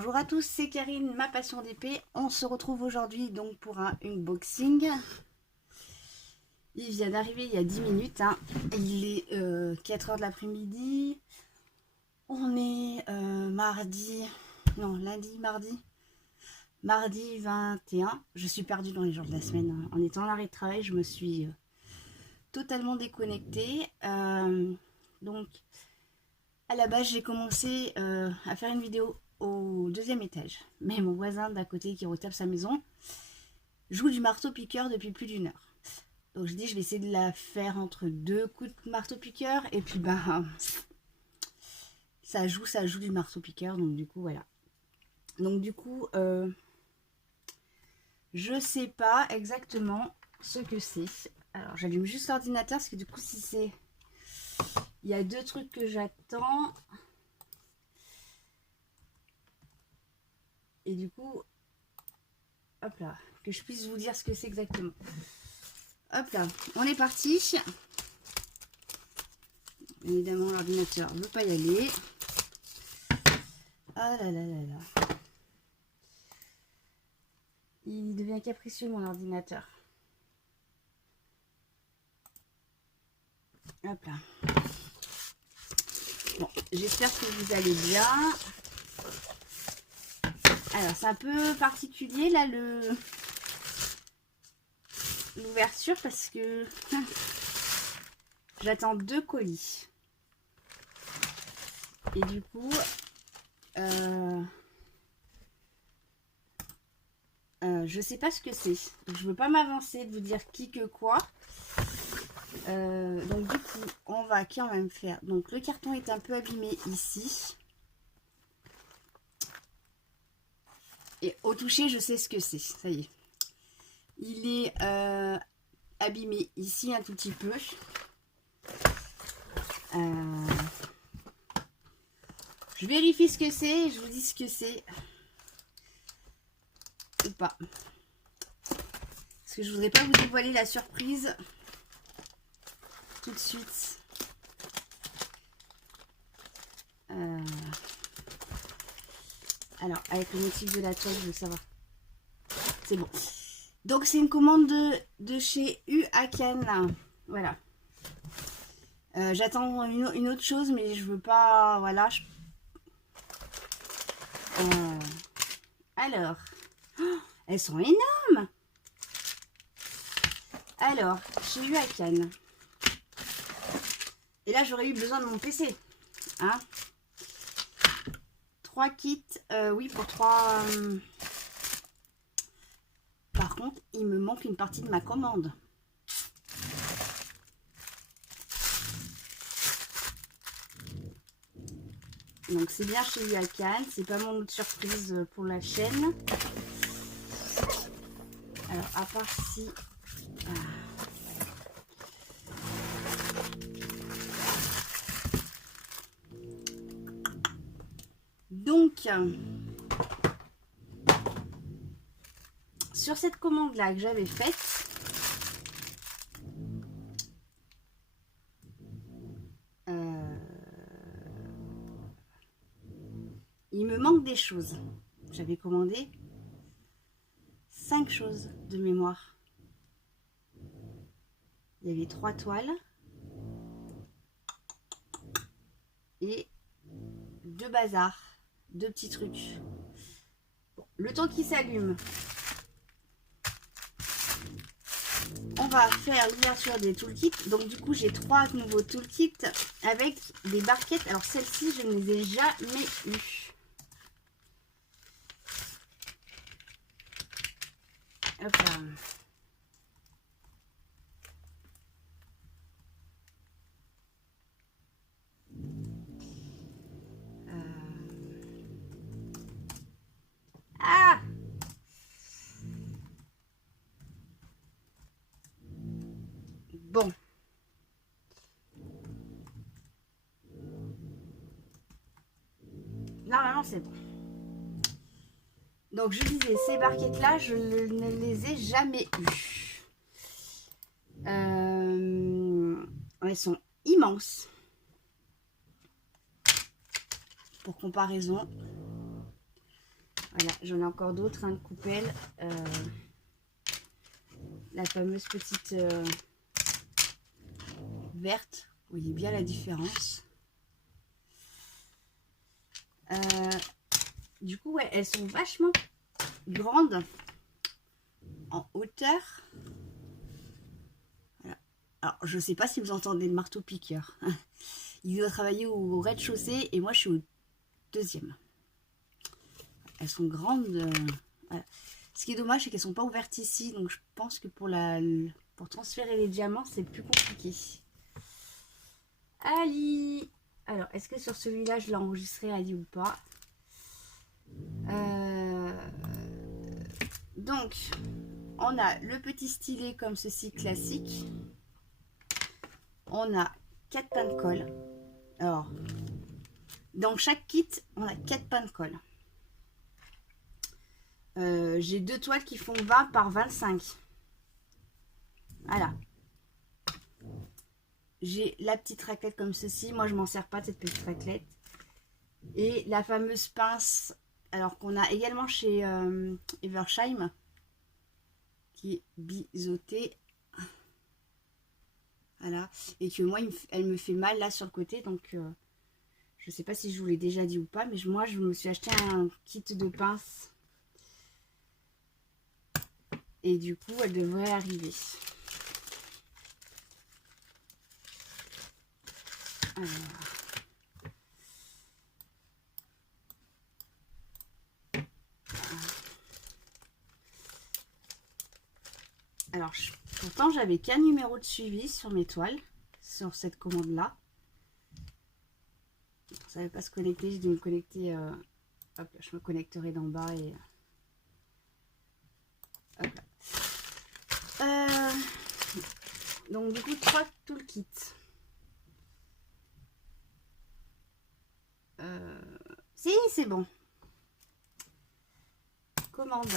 Bonjour à tous, c'est Karine, ma passion d'épée. On se retrouve aujourd'hui donc pour un unboxing. Il vient d'arriver il y a 10 minutes. Il est 4 h de l'après-midi. On est mardi 21. Je suis perdue dans les jours de la semaine. En étant à l'arrêt de travail, je me suis totalement déconnectée. Donc, à la base, j'ai commencé à faire une vidéo au 2e étage. Mais mon voisin d'à côté qui retape sa maison joue du marteau-piqueur depuis plus d'1 heure. Donc je dis je vais essayer de la faire entre 2 coups de marteau-piqueur. Et puis ça joue du marteau-piqueur. Donc du coup voilà. Donc du coup je sais pas exactement ce que c'est. Alors j'allume juste l'ordinateur parce que du coup si c'est... Il y a 2 trucs que j'attends. Et du coup, hop là, que je puisse vous dire ce que c'est exactement. Hop là, on est parti. Évidemment, l'ordinateur ne veut pas y aller. Ah là là là là. Il devient capricieux, mon ordinateur. Hop là. Bon, j'espère que vous allez bien. Alors, c'est un peu particulier, là, l'ouverture, parce que j'attends 2 colis. Et du coup, je sais pas ce que c'est. Je veux pas m'avancer de vous dire qui que quoi. Donc du coup, on va quand même faire. Donc le carton est un peu abîmé ici. Et au toucher, je sais ce que c'est. Ça y est. Il est abîmé ici un tout petit peu. Je vérifie ce que c'est et je vous dis ce que c'est. Ou pas. Parce que je voudrais pas vous dévoiler la surprise tout de suite. Alors, avec le motif de la toile, je veux savoir. C'est bon. Donc, c'est une commande de chez Huacan. Voilà. J'attends une autre chose, mais je veux pas... Voilà. Alors. Oh, elles sont énormes. Alors, chez Huacan. Et là, j'aurais eu besoin de mon PC. Hein, 3 kits. Oui, pour 3... Par contre, il me manque une partie de ma commande. Donc c'est bien chez Huacan, c'est pas mon autre surprise pour la chaîne. Alors à part si... Donc, sur cette commande là que j'avais faite, il me manque des choses. J'avais commandé 5 choses de mémoire. Il y avait 3 toiles et 2 bazars, 2 petits trucs. Bon, le temps qui s'allume, on va faire l'ouverture des toolkits. Donc du coup, j'ai 3 nouveaux toolkits avec des barquettes. Alors celles-ci, je ne les ai jamais eues. Hop là. Ah! Bon. Normalement, c'est bon. Donc, je disais, ces barquettes-là, je ne les ai jamais eues. Elles sont immenses. Pour comparaison. Voilà, j'en ai encore d'autres, hein, de coupelles. La fameuse petite verte. Vous voyez bien la différence. Du coup, ouais, elles sont vachement grandes en hauteur. Voilà. Alors, je sais pas si vous entendez le marteau-piqueur. Il doit travailler au rez-de-chaussée et moi, je suis au deuxième. Elles sont grandes. Voilà. Ce qui est dommage, c'est qu'elles sont pas ouvertes ici. Donc, je pense que pour transférer les diamants, c'est plus compliqué. Ali. Alors, est-ce que sur celui-là, je l'ai enregistré, Ali, ou pas? Donc, on a le petit stylet comme ceci, classique. On a 4 pains de colle. Alors, dans chaque kit, on a 4 pains de colle. J'ai 2 toiles qui font 20 par 25. Voilà. J'ai la petite raclette comme ceci. Moi, je m'en sers pas de cette petite raclette. Et la fameuse pince, alors qu'on a également chez Eversheim, qui est biseautée. Voilà. Et que moi, elle me fait mal là sur le côté. Donc, je sais pas si je vous l'ai déjà dit ou pas. Mais moi, je me suis acheté un kit de pince. Et du coup, elle devrait arriver. Alors, pourtant, j'avais qu'un numéro de suivi sur mes toiles, sur cette commande-là. Ça ne savait pas se connecter, j'ai dû me connecter. Hop, là, je me connecterai d'en bas et. Hop là. Donc, du coup, 3 toolkits. Si, c'est bon. Commande.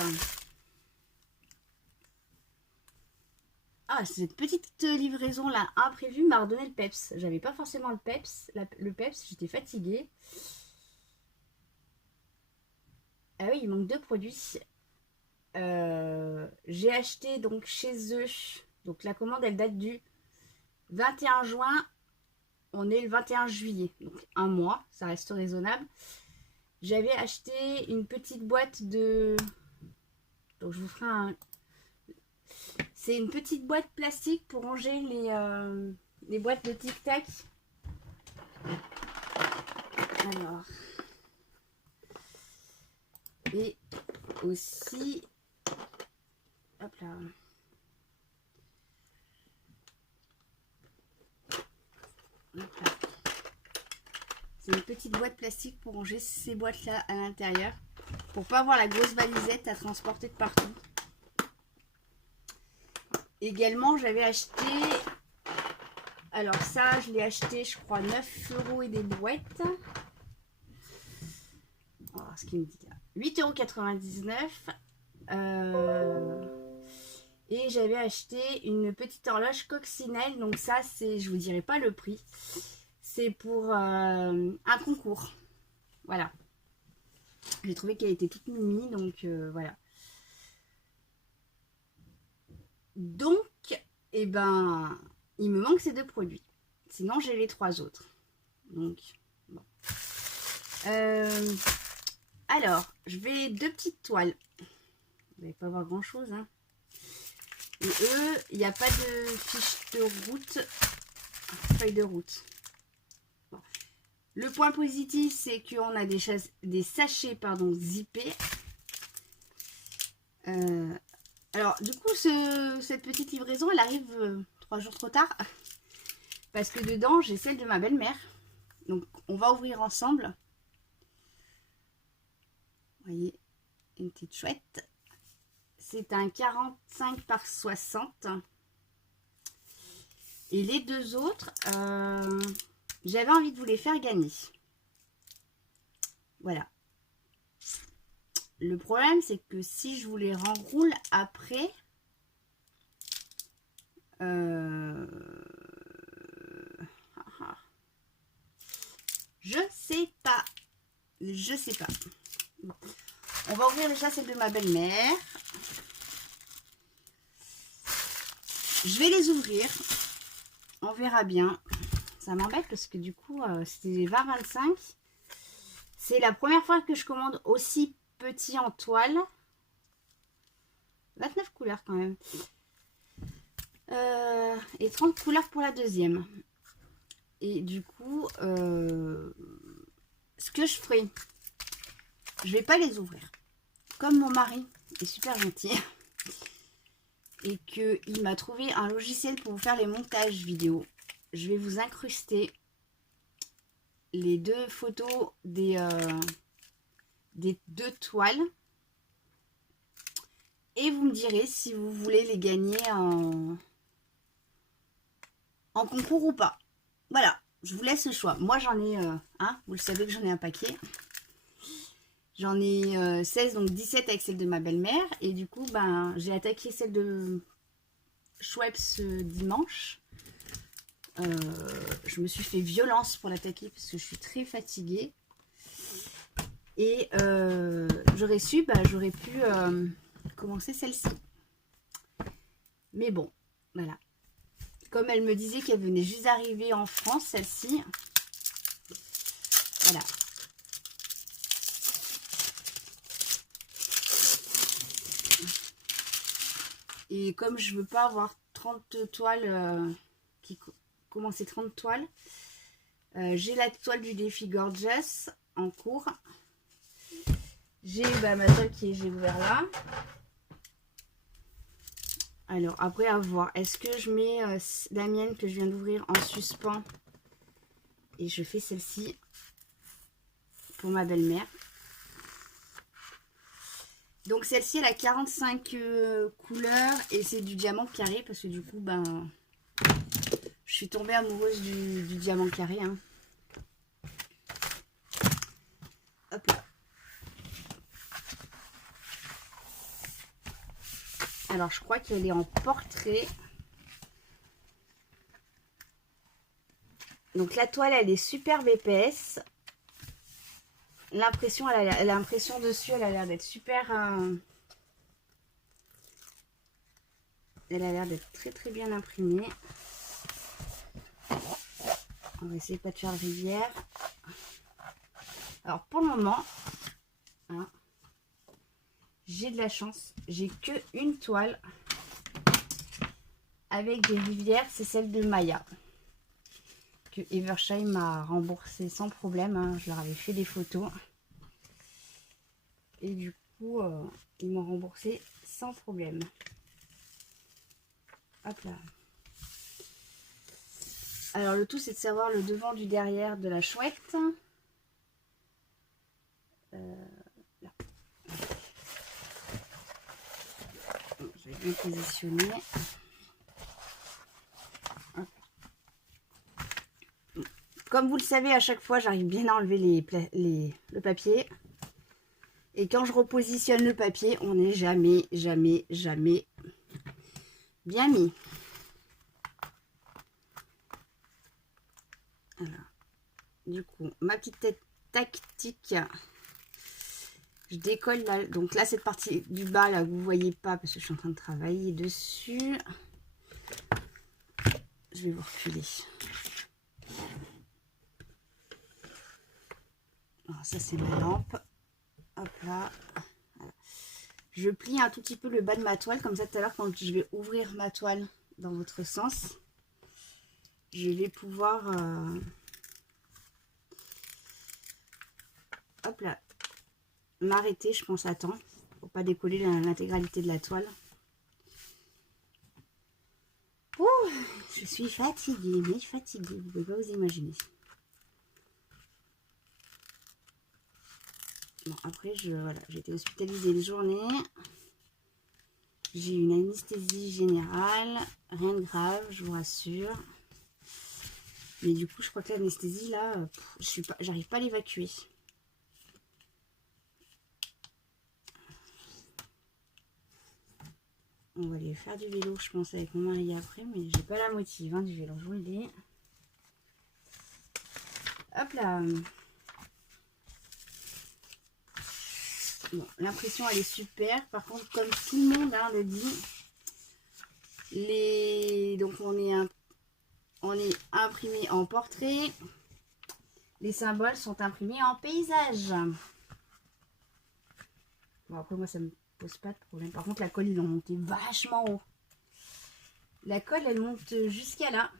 Ah, cette petite livraison là imprévue m'a redonné le peps. J'avais pas forcément le peps. J'étais fatiguée. Ah oui, il manque 2 produits. J'ai acheté donc chez eux. Donc la commande elle date du 21 juin. On est le 21 juillet. Donc un mois, ça reste raisonnable. J'avais acheté une petite boîte de. Donc je vous ferai un. C'est une petite boîte plastique pour ranger les boîtes de Tic Tac. Alors. Et aussi. Hop là. C'est une petite boîte plastique pour ranger ces boîtes là à l'intérieur. Pour pas avoir la grosse valisette à transporter de partout. Également, j'avais acheté. Alors, ça, je l'ai acheté, je crois, 9 € et des brouettes. Alors, ce qu'il me dit là. 8,99 €. Et j'avais acheté une petite horloge coccinelle. Donc, ça, c'est. Je vous dirai pas le prix. C'est pour un concours. Voilà. J'ai trouvé qu'elle était toute mimi. Donc, voilà. Donc, eh ben, il me manque ces 2 produits. Sinon, j'ai les 3 autres. Donc, bon. Alors, je vais 2 petites toiles. Vous n'allez pas voir grand-chose. Hein. Et eux, il n'y a pas de fiche de route. Feuille de route. Bon. Le point positif, c'est qu'on a des sachets zippés. Alors, du coup, cette petite livraison, elle arrive 3 jours trop tard. Parce que dedans, j'ai celle de ma belle-mère. Donc, on va ouvrir ensemble. Vous voyez, une petite chouette. C'est un 45 par 60. Et les 2 autres, j'avais envie de vous les faire gagner. Voilà. Le problème, c'est que si je vous les renroule après, je sais pas. On va ouvrir déjà celle de ma belle-mère. Je vais les ouvrir. On verra bien. Ça m'embête parce que du coup, c'était 20-25. C'est la première fois que je commande aussi petit en toile. 29 couleurs quand même. Et 30 couleurs pour la deuxième. Et du coup, ce que je ferai, je vais pas les ouvrir. Comme mon mari est super gentil et qu'il m'a trouvé un logiciel pour vous faire les montages vidéo, je vais vous incruster les deux photos des deux toiles. Et vous me direz si vous voulez les gagner en concours ou pas. Voilà, je vous laisse le choix. Moi, j'en ai, vous le savez que j'en ai un paquet. J'en ai 16, donc 17 avec celle de ma belle-mère. Et du coup, ben, j'ai attaqué celle de Schweppes dimanche. Je me suis fait violence pour l'attaquer parce que je suis très fatiguée. Et j'aurais su, j'aurais pu commencer celle-ci. Mais bon, voilà. Comme elle me disait qu'elle venait juste d'arriver en France, celle-ci. Voilà. Et comme je veux pas avoir 30 toiles, commencer 30 toiles, j'ai la toile du défi Gorgeous en cours. J'ai ma toile j'ai ouvert là. Alors après à voir, est-ce que je mets la mienne que je viens d'ouvrir en suspens et je fais celle-ci pour ma belle-mère. Donc celle-ci elle a 45 couleurs et c'est du diamant carré parce que du coup je suis tombée amoureuse du diamant carré. Hein. Hop là. Alors je crois qu'elle est en portrait. Donc la toile elle est superbe épaisse. L'impression, l'impression dessus, elle a l'air d'être super. Elle a l'air d'être très très bien imprimée. On va essayer pas de faire de rivière. Alors pour le moment, hein, j'ai de la chance. J'ai que une toile avec des rivières. C'est celle de Maya que Evershine m'a remboursé sans problème. Hein. Je leur avais fait des photos. Et du coup, ils m'ont remboursé sans problème. Hop là. Alors le tout c'est de savoir le devant du derrière de la chouette. Là. Je vais bien positionner. Comme vous le savez, à chaque fois, j'arrive bien à enlever le papier. Et quand je repositionne le papier, on n'est jamais, jamais, jamais bien mis. Alors, du coup, ma petite tête tactique, je décolle là. Donc là, cette partie du bas, là, vous ne voyez pas parce que je suis en train de travailler dessus. Je vais vous reculer. Alors, ça, c'est ma lampe. Hop là. Voilà. Je plie un tout petit peu le bas de ma toile. Comme ça, tout à l'heure, quand je vais ouvrir ma toile dans votre sens, je vais pouvoir... hop là. M'arrêter, je pense, à temps. Pour pas décoller l'intégralité de la toile. Ouh, je suis fatiguée, mais fatiguée. Vous pouvez pas vous imaginer. Bon, après, voilà, j'ai été hospitalisée une journée. J'ai une anesthésie générale. Rien de grave, je vous rassure. Mais du coup, je crois que l'anesthésie, là, j'arrive pas à l'évacuer. On va aller faire du vélo, je pense, avec mon mari après. Mais j'ai pas la motive du vélo, je vous le dis. Hop là. Bon, l'impression elle est super. Par contre, comme tout le monde hein, le dit, donc on est imprimé en portrait. Les symboles sont imprimés en paysage. Bon, après moi ça me pose pas de problème. Par contre la colle ils l'ont monté vachement haut. La colle elle monte jusqu'à là.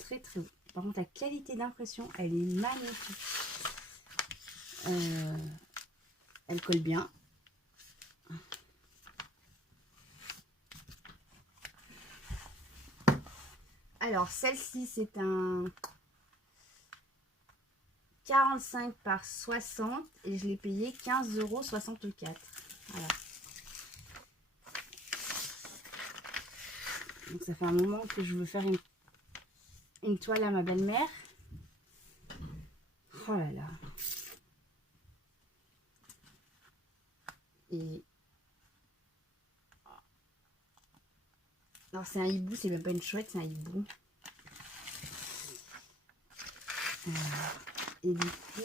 Très très haut. Par contre la qualité d'impression elle est magnifique. Elle colle bien. Alors celle-ci c'est un 45 par 60 et je l'ai payé 15,64 €. Voilà. Donc ça fait un moment que je veux faire une toile à ma belle-mère. Oh là là. Et alors c'est un hibou, c'est même pas une chouette, c'est un hibou. Et du coup,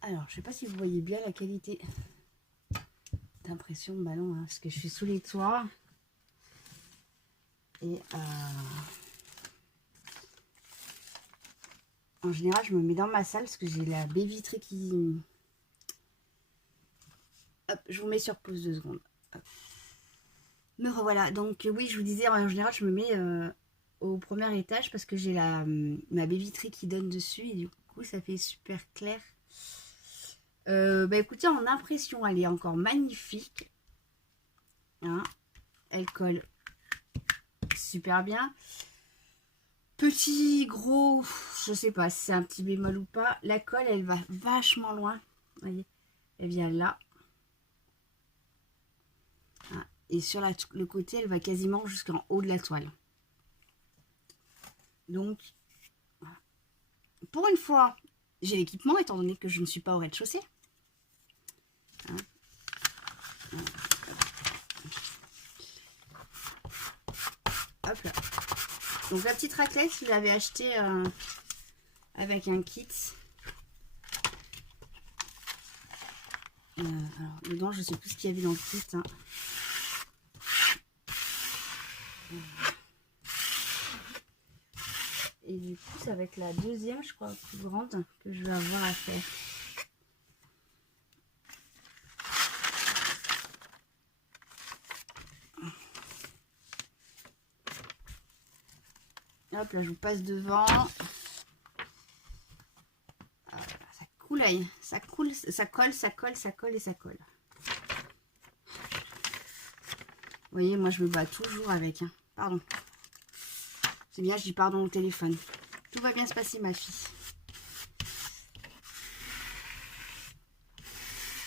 alors je sais pas si vous voyez bien la qualité d'impression de ballon, hein, parce que je suis sous les toits. Et en général, je me mets dans ma salle parce que j'ai la baie vitrée qui... Hop, je vous mets sur pause 2 secondes. Hop. Me revoilà. Donc oui, je vous disais, en général, je me mets au premier étage parce que j'ai ma baie vitrée qui donne dessus et du coup, ça fait super clair. Bah écoutez, en impression, elle est encore magnifique. Hein, elle colle super bien. Petit, gros, je sais pas si c'est un petit bémol ou pas. La colle, elle va vachement loin. Vous voyez, elle vient là. Hein, et sur le côté, elle va quasiment jusqu'en haut de la toile. Donc, pour une fois, j'ai l'équipement, étant donné que je ne suis pas au rez-de-chaussée. Hein. Hop là. Donc la petite raclette, je l'avais achetée avec un kit. Alors, dedans, je sais plus ce qu'il y avait dans le kit. Hein. Et du coup, ça va être la deuxième, je crois, plus grande que je vais avoir à faire. Hop là, je vous passe devant. Ça coulaille, ça coule, ça colle, ça colle, ça colle et ça colle. Vous voyez, moi je me bats toujours avec. Hein. Pardon. C'est bien, je dis pardon au téléphone. Tout va bien se passer, ma fille.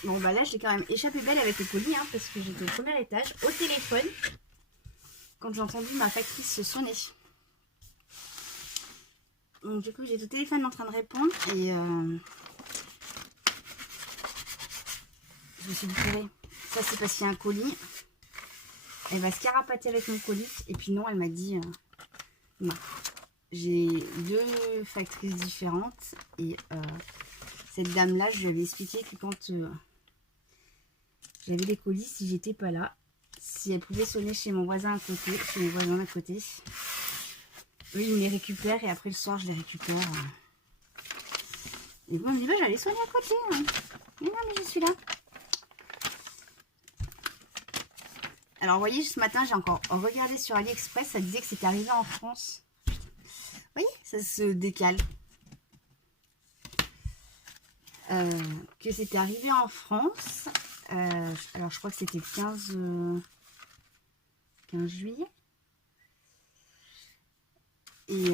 Bon, bah là, j'ai quand même échappé belle avec le colis, hein, parce que j'étais au premier étage, au téléphone, quand j'ai entendu ma factrice sonner. Donc, du coup, j'étais au téléphone en train de répondre, et je me suis dit, purée, ça c'est parce qu'il y a un colis. Elle va se carapater avec mon colis, et puis non, elle m'a dit, non. J'ai deux factrices différentes, et cette dame-là, je lui avais expliqué que quand... j'avais des colis, si j'étais pas là, si elle pouvait sonner chez mon voisin à côté, chez mes voisins à côté, eux ils me les récupèrent et après le soir je les récupère. Et moi, on me dit, bah, j'allais sonner à côté. Hein. Mais non, mais je suis là. Alors, vous voyez, ce matin, j'ai encore regardé sur AliExpress, ça disait que c'était arrivé en France. Vous voyez, ça se décale. Que c'était arrivé en France. Alors, je crois que c'était le 15 juillet. Et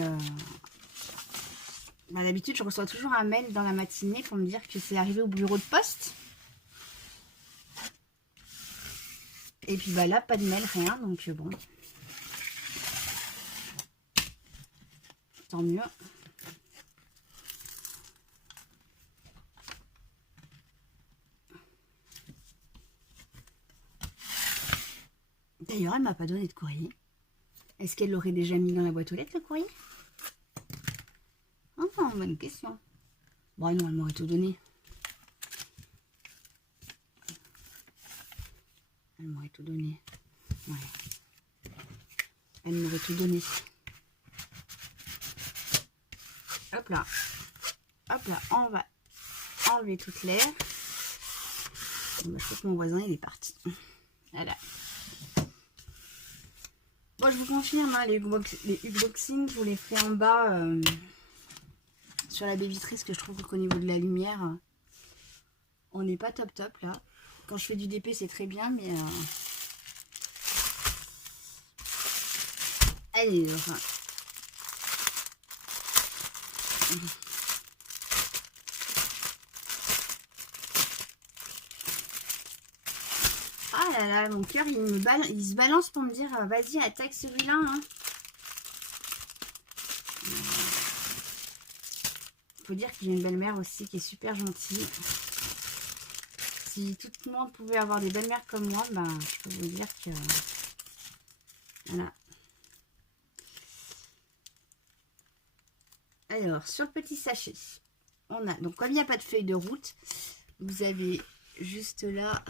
bah, d'habitude, je reçois toujours un mail dans la matinée pour me dire que c'est arrivé au bureau de poste. Et puis bah là, pas de mail, rien. Donc bon. Tant mieux. D'ailleurs, elle m'a pas donné de courrier. Est-ce qu'elle l'aurait déjà mis dans la boîte aux lettres, le courrier? Ah, bonne question. Bon, non, elle m'aurait tout donné. Elle m'aurait tout donné. Ouais. Elle m'aurait tout donné. Hop là. Hop là, on va enlever toute l'air. Bon, je crois que mon voisin, il est parti. Voilà. Bon, je vous confirme, hein, les unboxings, je vous les ferai en bas sur la baie vitrine, parce que je trouve qu'au niveau de la lumière, on n'est pas top top là. Quand je fais du DP, c'est très bien, mais... Allez, enfin... Ah là là, mon cœur, il se balance pour me dire, vas-y, attaque celui-là. Hein. Faut dire que j'ai une belle-mère aussi qui est super gentille. Si tout le monde pouvait avoir des belles-mères comme moi, ben, je peux vous dire que... Voilà. Alors, sur le petit sachet, on a... Donc, comme il n'y a pas de feuille de route, vous avez juste là...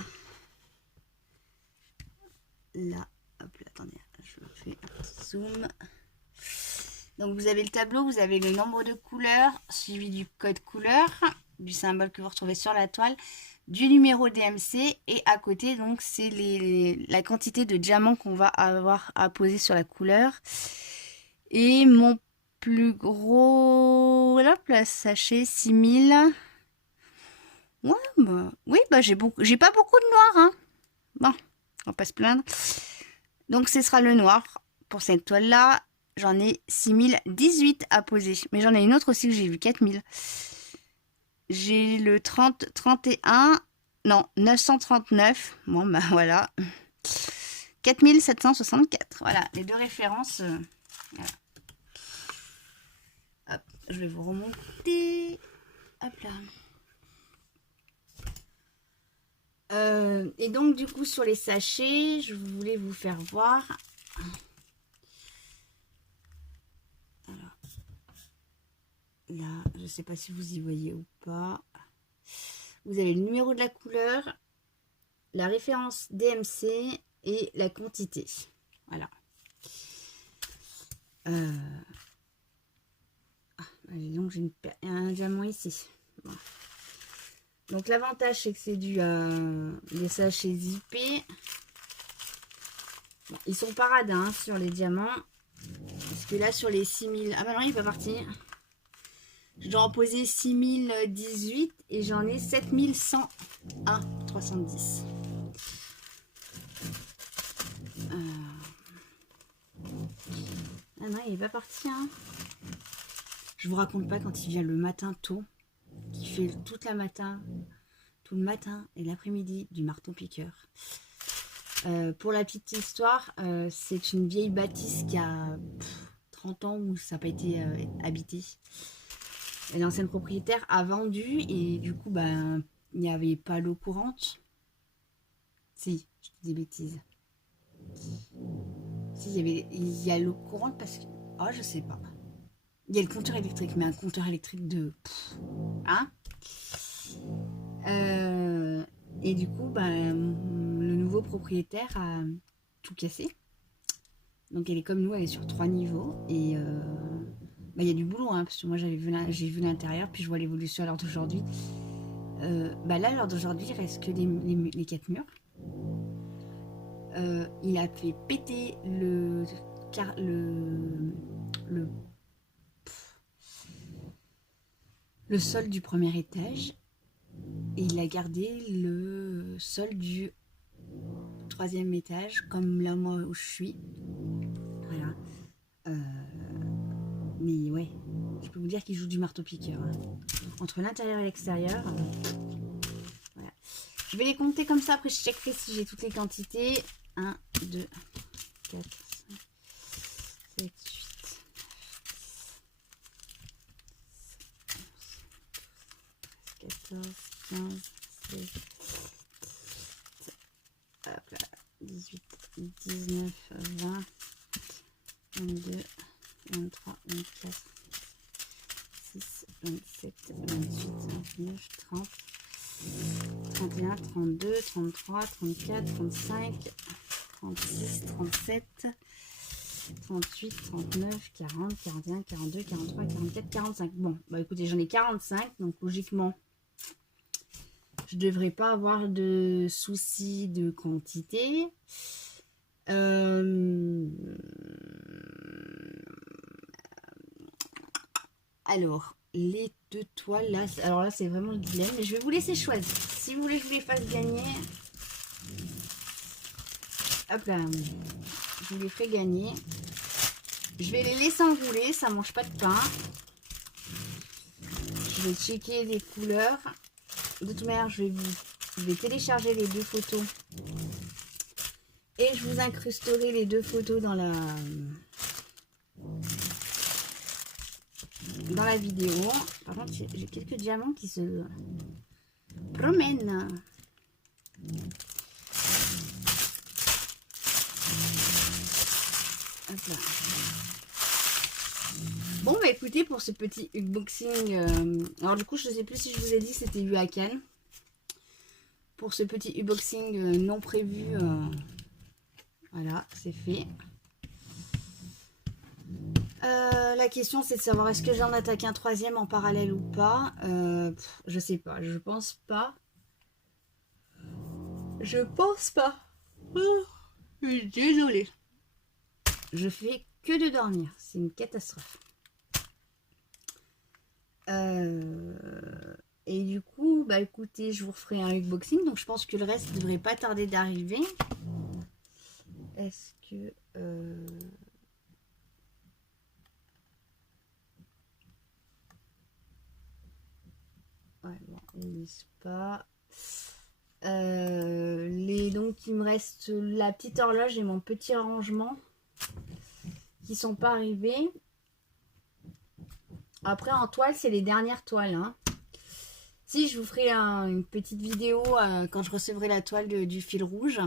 Là, hop là, attendez, je fais un petit zoom. Donc vous avez le tableau, vous avez le nombre de couleurs, suivi du code couleur, du symbole que vous retrouvez sur la toile, du numéro DMC, et à côté, donc c'est la quantité de diamants qu'on va avoir à poser sur la couleur. Et mon plus gros, hop là, sachet 6000. Ouais, bah, oui, bah j'ai pas beaucoup de noir, hein. Bon. On va pas se plaindre. Donc, ce sera le noir pour cette toile-là. J'en ai 6018 à poser. Mais j'en ai une autre aussi que j'ai vu, 4000. J'ai le 30, 31, non, 939. Bon, bah voilà. 4764. Voilà, les deux références. Voilà. Hop, je vais vous remonter. Hop là. Et donc du coup sur les sachets, je voulais vous faire voir. Alors, là, je ne sais pas si vous y voyez ou pas. Vous avez le numéro de la couleur, la référence DMC et la quantité. Voilà. Donc j'ai un diamant ici. Bon. Donc l'avantage c'est que c'est des sachets zippés. Bon, ils sont paradins hein, sur les diamants. Parce que là sur les 6000... Ah bah non il est pas parti. Je dois en poser 6018 et j'en ai 7101 310. Ah non il est pas parti hein. Je vous raconte pas quand il vient le matin tôt. Qui fait tout le matin et l'après-midi du marteau-piqueur. Pour la petite histoire, c'est une vieille bâtisse qui a 30 ans où ça n'a pas été habité. L'ancienne propriétaire a vendu et du coup, ben, il n'y avait pas l'eau courante. Si, je dis des bêtises. Si, il y a l'eau courante parce que... Oh, je sais pas. Il y a le compteur électrique, mais un compteur électrique de... Hein et du coup, ben, le nouveau propriétaire a tout cassé. Donc elle est comme nous, elle est sur 3 niveaux. Et ben, il y a du boulot, hein, parce que moi j'ai vu l'intérieur, puis je vois l'évolution à l'heure d'aujourd'hui. Ben là, à l'heure d'aujourd'hui, il reste que les 4 murs. Il a fait péter le sol du premier étage et il a gardé le sol du 3e étage comme là moi où je suis. Voilà. Mais ouais, je peux vous dire qu'il joue du marteau-piqueur. Hein. Entre l'intérieur et l'extérieur. Voilà. Je vais les compter comme ça, après je checkerai si j'ai toutes les quantités. 1, 2, 4, 5, 7, 8, 14, 15, 16, hop là, 18, 19, 20, 22, 23, 24, 26, 27, 28, 29, 30, 31, 32, 33, 34, 35, 36, 37, 38, 39, 40, 41, 42, 43, 44, 45. Bon, bah écoutez, j'en ai 45, donc logiquement, je devrais pas avoir de soucis de quantité. Alors, les deux toiles, là, alors là, c'est vraiment le dilemme, mais je vais vous laisser choisir. Si vous voulez que je vous les fasse gagner, hop là, je vous les fais gagner. Je vais les laisser enrouler, ça mange pas de pain. Je vais checker les couleurs. De toute manière, je vais télécharger les deux photos. Et je vous incrusterai les deux photos dans la vidéo. Par contre, j'ai quelques diamants qui se promènent. Hop là. Bon, bah écoutez, pour ce petit unboxing, alors du coup, je ne sais plus si je vous ai dit, c'était eu à Cannes. Pour ce petit unboxing non prévu, voilà, c'est fait. La question, c'est de savoir est-ce que j'en attaque un troisième en parallèle ou pas. Je sais pas, je pense pas. Je pense pas. Oh, je suis désolée. Je fais que de dormir, c'est une catastrophe. Et du coup, bah écoutez, je vous referai un unboxing. Donc je pense que le reste ne devrait pas tarder d'arriver. Est-ce que... Ouais, bon, ils lisent pas. Donc il me reste la petite horloge et mon petit rangement qui sont pas arrivés. Après en toile, c'est les dernières toiles, hein. Si, je vous ferai une petite vidéo quand je recevrai la toile du fil rouge.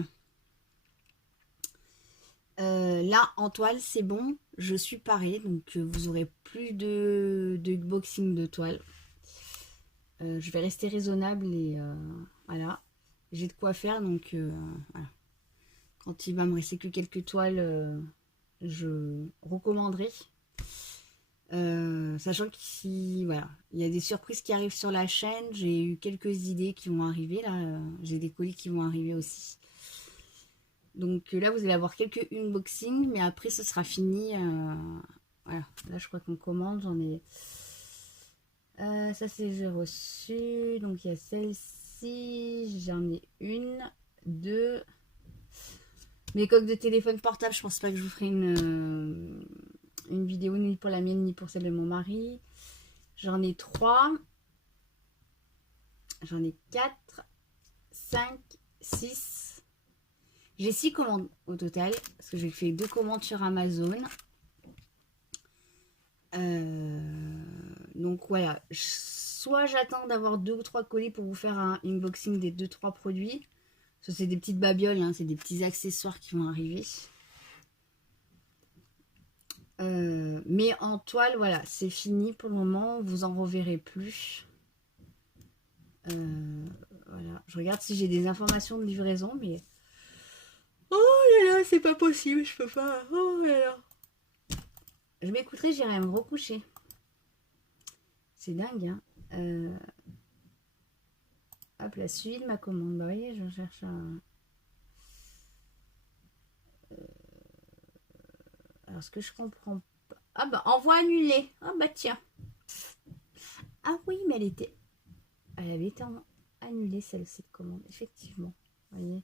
Là, en toile, c'est bon. Je suis parée. Donc, vous aurez plus de unboxing de toile. Je vais rester raisonnable et voilà. J'ai de quoi faire. Donc, voilà. Quand il va me rester que quelques toiles, je recommanderai. Sachant qu'ici, voilà, il y a des surprises qui arrivent sur la chaîne. J'ai eu quelques idées qui vont arriver là. J'ai des colis qui vont arriver aussi. Donc là, vous allez avoir quelques unboxings, mais après, ce sera fini. Voilà, là, je crois qu'on commande. J'en ai. Ça, c'est j'ai reçu. Donc il y a celle-ci. J'en ai une, deux. Mes coques de téléphone portable, je pense pas que je vous ferai une vidéo ni pour la mienne ni pour celle de mon mari. J'en ai 3. J'en ai 4, 5, 6. J'ai 6 commandes au total. Parce que j'ai fait 2 commandes sur Amazon. Donc voilà. Soit j'attends d'avoir 2 ou 3 colis pour vous faire un unboxing des 2-3 produits. Ça, c'est des petites babioles, hein, c'est des petits accessoires qui vont arriver. Mais en toile, voilà, c'est fini pour le moment. Vous en reverrez plus. Voilà, je regarde si j'ai des informations de livraison, mais oh là là, c'est pas possible, je peux pas. Oh là là. Je m'écouterai, j'irai me recoucher. C'est dingue, hein. Hop, la suite de ma commande. Bah, vous voyez, je cherche un. Alors, ce que je comprends pas. Ah bah, envoi annulé. Ah bah, tiens. Ah oui, mais elle avait été annulée, celle-ci de commande. Effectivement. Vous voyez.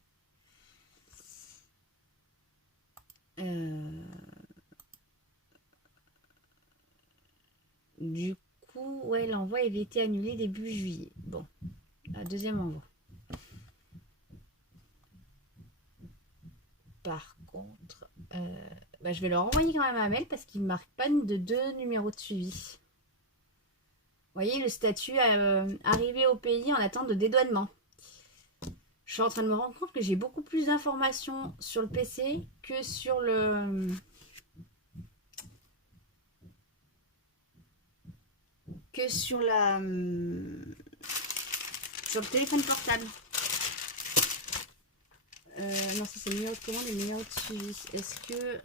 Du coup, ouais, l'envoi avait été annulé début juillet. Bon, la deuxième envoi. Par contre, bah, je vais leur envoyer quand même un mail parce qu'ils ne marquent pas de 2 numéros de suivi. Vous voyez, le statut arrivé au pays en attente de dédouanement. Je suis en train de me rendre compte que j'ai beaucoup plus d'informations sur le PC que sur le que sur sur le téléphone portable. Non, ça c'est le numéro de commande et le numéro de suivi. Est-ce que...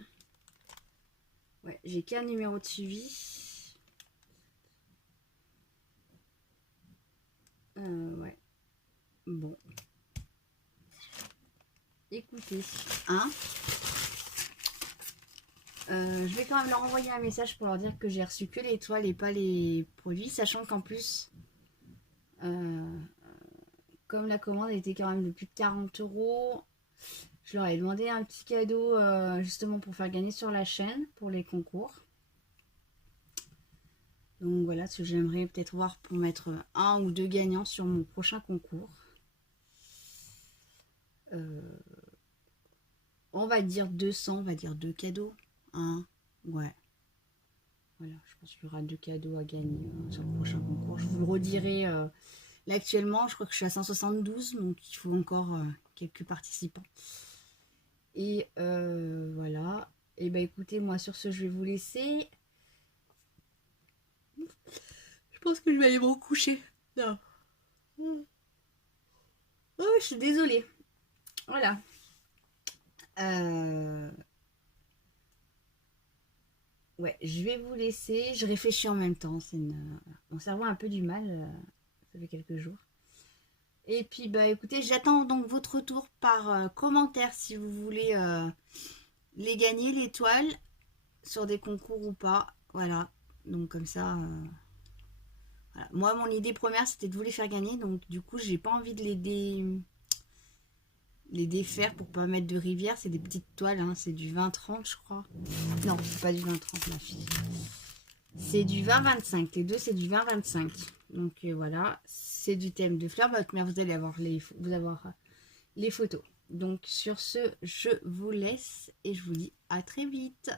Ouais, j'ai qu'un numéro de suivi. Ouais. Bon. Écoutez, hein. Je vais quand même leur envoyer un message pour leur dire que j'ai reçu que les toiles et pas les produits, sachant qu'en plus, comme la commande était quand même de plus de 40 €, je leur ai demandé un petit cadeau justement pour faire gagner sur la chaîne pour les concours. Donc voilà, ce que j'aimerais peut-être voir pour mettre un ou deux gagnants sur mon prochain concours. On va dire 200, on va dire 2 cadeaux. Hein, ouais. Voilà, je pense qu'il y aura 2 cadeaux à gagner sur le prochain concours. Je vous le redirai. Là actuellement, je crois que je suis à 172, donc il faut encore quelques participants. Et voilà. Et bah écoutez, moi sur ce, je vais vous laisser. Je pense que je vais aller me recoucher. Non. Oh, je suis désolée. Voilà. Ouais, je vais vous laisser. Je réfléchis en même temps. Mon cerveau a un peu du mal. Ça fait quelques jours. Et puis, bah écoutez, j'attends donc votre retour par commentaire si vous voulez les gagner, l'étoile, sur des concours ou pas. Voilà. Donc, comme ça. Voilà. Moi, mon idée première, c'était de vous les faire gagner. Donc, du coup, j'ai pas envie de les défaire pour pas mettre de rivière. C'est des petites toiles. Hein. C'est du 20-30, je crois. Non, c'est pas du 20-30, ma fille. C'est du 20-25. Les deux, c'est du 20-25. Donc voilà, c'est du thème de fleurs. Votre mère, vous allez avoir les photos. Donc sur ce, je vous laisse et je vous dis à très vite.